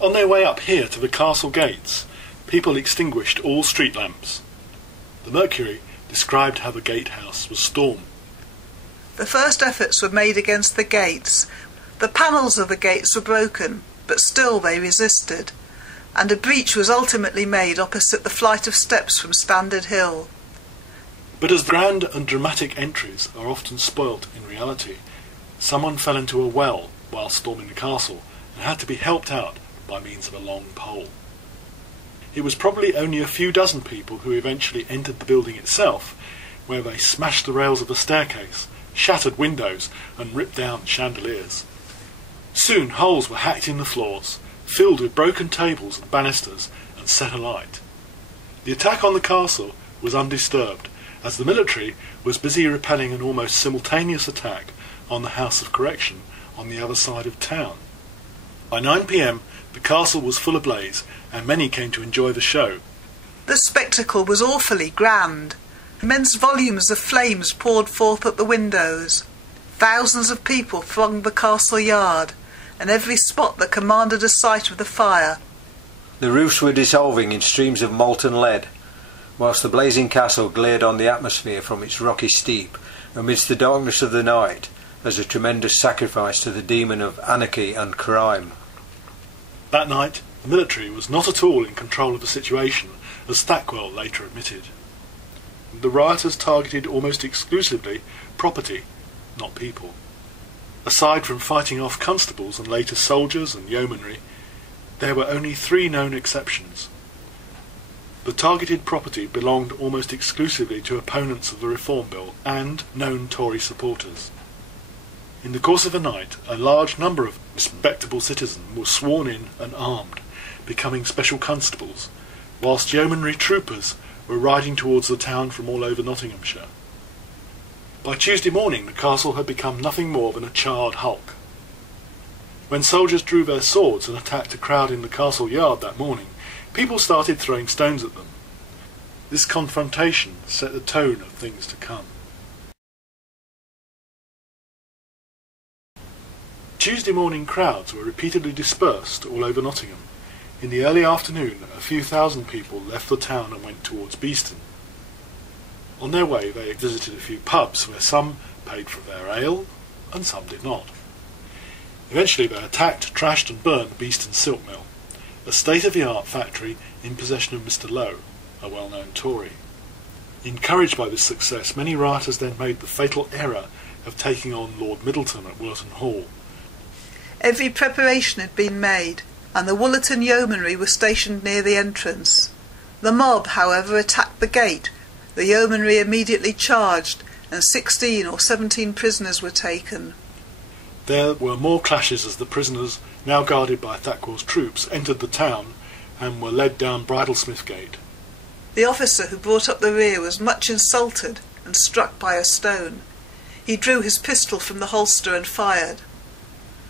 On their way up here to the castle gates, people extinguished all street lamps. The Mercury described how the gatehouse was stormed. The first efforts were made against the gates. The panels of the gates were broken, but still they resisted, and a breach was ultimately made opposite the flight of steps from Standard Hill. But as grand and dramatic entries are often spoilt in reality, someone fell into a well while storming the castle and had to be helped out by means of a long pole. It was probably only a few dozen people who eventually entered the building itself, where they smashed the rails of the staircase, shattered windows and ripped down chandeliers. Soon holes were hacked in the floors, filled with broken tables and banisters, and set alight. The attack on the castle was undisturbed, as the military was busy repelling an almost simultaneous attack on the House of Correction on the other side of town. By 9 p.m. the castle was full ablaze, and many came to enjoy the show. The spectacle was awfully grand. Immense volumes of flames poured forth at the windows. Thousands of people thronged the castle yard, and every spot that commanded a sight of the fire. The roofs were dissolving in streams of molten lead, whilst the blazing castle glared on the atmosphere from its rocky steep amidst the darkness of the night as a tremendous sacrifice to the demon of anarchy and crime. That night, the military was not at all in control of the situation, as Thackwell later admitted. The rioters targeted almost exclusively property, not people. Aside from fighting off constables and later soldiers and yeomanry, there were only 3 known exceptions. The targeted property belonged almost exclusively to opponents of the Reform Bill and known Tory supporters. In the course of the night, a large number of respectable citizens were sworn in and armed, becoming special constables, whilst yeomanry troopers were riding towards the town from all over Nottinghamshire. By Tuesday morning the castle had become nothing more than a charred hulk. When soldiers drew their swords and attacked a crowd in the castle yard that morning, people started throwing stones at them. This confrontation set the tone of things to come. Tuesday morning crowds were repeatedly dispersed all over Nottingham. In the early afternoon, a few thousand people left the town and went towards Beeston. On their way they visited a few pubs where some paid for their ale and some did not. Eventually they attacked, trashed and burned the Beeston Silk Mill, a state-of-the-art factory in possession of Mr. Lowe, a well-known Tory. Encouraged by this success, many rioters then made the fatal error of taking on Lord Middleton at Woollerton Hall. Every preparation had been made, and the Woollerton yeomanry were stationed near the entrance. The mob, however, attacked the gate. The yeomanry immediately charged, and 16 or 17 prisoners were taken. There were more clashes as the prisoners, now guarded by Thackwell's troops, entered the town and were led down Bridlesmith Gate. The officer who brought up the rear was much insulted and struck by a stone. He drew his pistol from the holster and fired.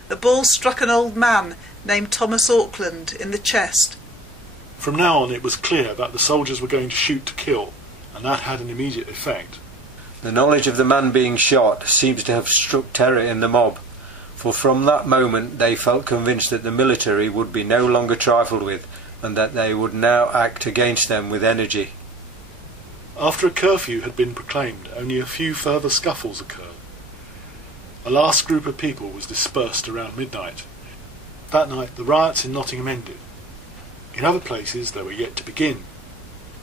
The ball struck an old man named Thomas Auckland in the chest. From now on it was clear that the soldiers were going to shoot to kill, and that had an immediate effect. The knowledge of the man being shot seems to have struck terror in the mob, for from that moment they felt convinced that the military would be no longer trifled with, and that they would now act against them with energy. After a curfew had been proclaimed, only a few further scuffles occurred. A last group of people was dispersed around midnight. That night the riots in Nottingham ended. In other places they were yet to begin.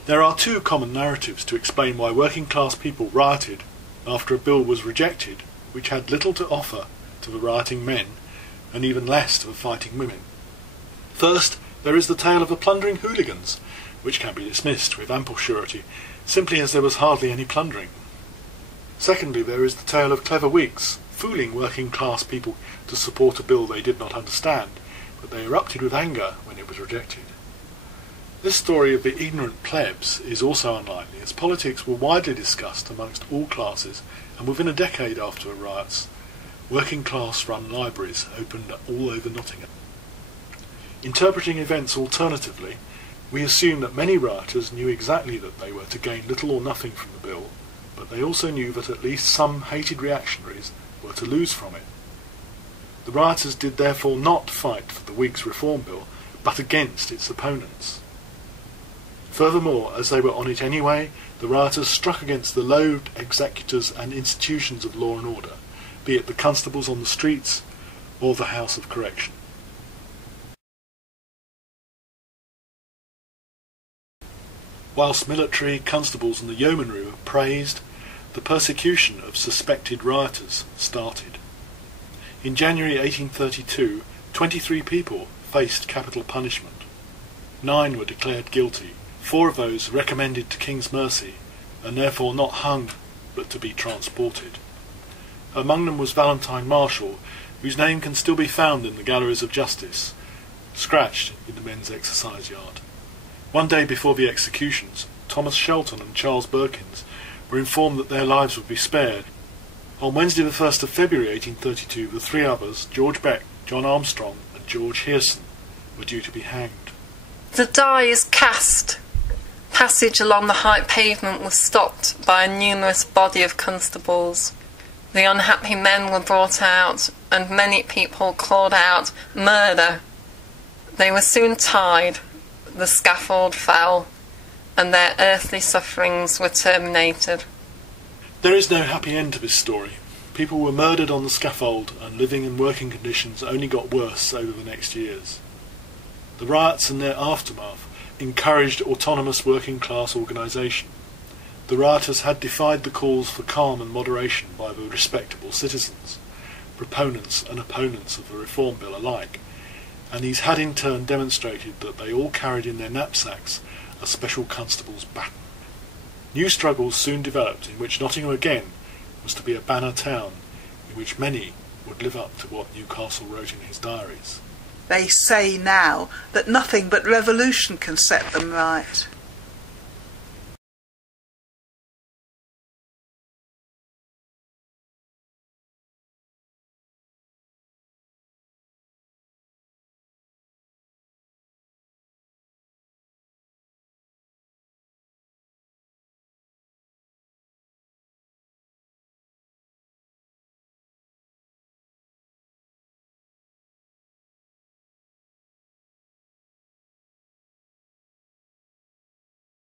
There are 2 common narratives to explain why working class people rioted after a bill was rejected which had little to offer to the rioting men and even less to the fighting women. First, there is the tale of the plundering hooligans, which can be dismissed with ample surety, simply as there was hardly any plundering. Secondly, there is the tale of clever Whigs, fooling working class people to support a bill they did not understand, but they erupted with anger when it was rejected. This story of the ignorant plebs is also unlikely, as politics were widely discussed amongst all classes, and within a decade after the riots, working class run libraries opened all over Nottingham. Interpreting events alternatively, we assume that many rioters knew exactly that they were to gain little or nothing from the bill, but they also knew that at least some hated reactionaries were to lose from it. The rioters did therefore not fight for the Whigs' Reform Bill, but against its opponents. Furthermore, as they were on it anyway, the rioters struck against the low executors and institutions of law and order, be it the constables on the streets or the House of Correction. Whilst military, constables and the yeomanry were praised, the persecution of suspected rioters started. In January 1832, 23 people faced capital punishment. 9 were declared guilty, 4 of those recommended to King's mercy, and therefore not hung, but to be transported. Among them was Valentine Marshall, whose name can still be found in the galleries of justice, scratched in the men's exercise yard. One day before the executions, Thomas Shelton and Charles Birkins were informed that their lives would be spared. On Wednesday the 1st of February 1832, the 3 others, George Beck, John Armstrong and George Hearson, were due to be hanged. The die is cast. Passage along the high pavement was stopped by a numerous body of constables. The unhappy men were brought out, and many people called out, "Murder!" They were soon tied, the scaffold fell, and their earthly sufferings were terminated. There is no happy end to this story. People were murdered on the scaffold, and living and working conditions only got worse over the next years. The riots and their aftermath encouraged autonomous working class organisation. The rioters had defied the calls for calm and moderation by the respectable citizens, proponents and opponents of the Reform Bill alike, and these had in turn demonstrated that they all carried in their knapsacks a special constable's baton. New struggles soon developed in which Nottingham again was to be a banner town, in which many would live up to what Newcastle wrote in his diaries. They say now that nothing but revolution can set them right.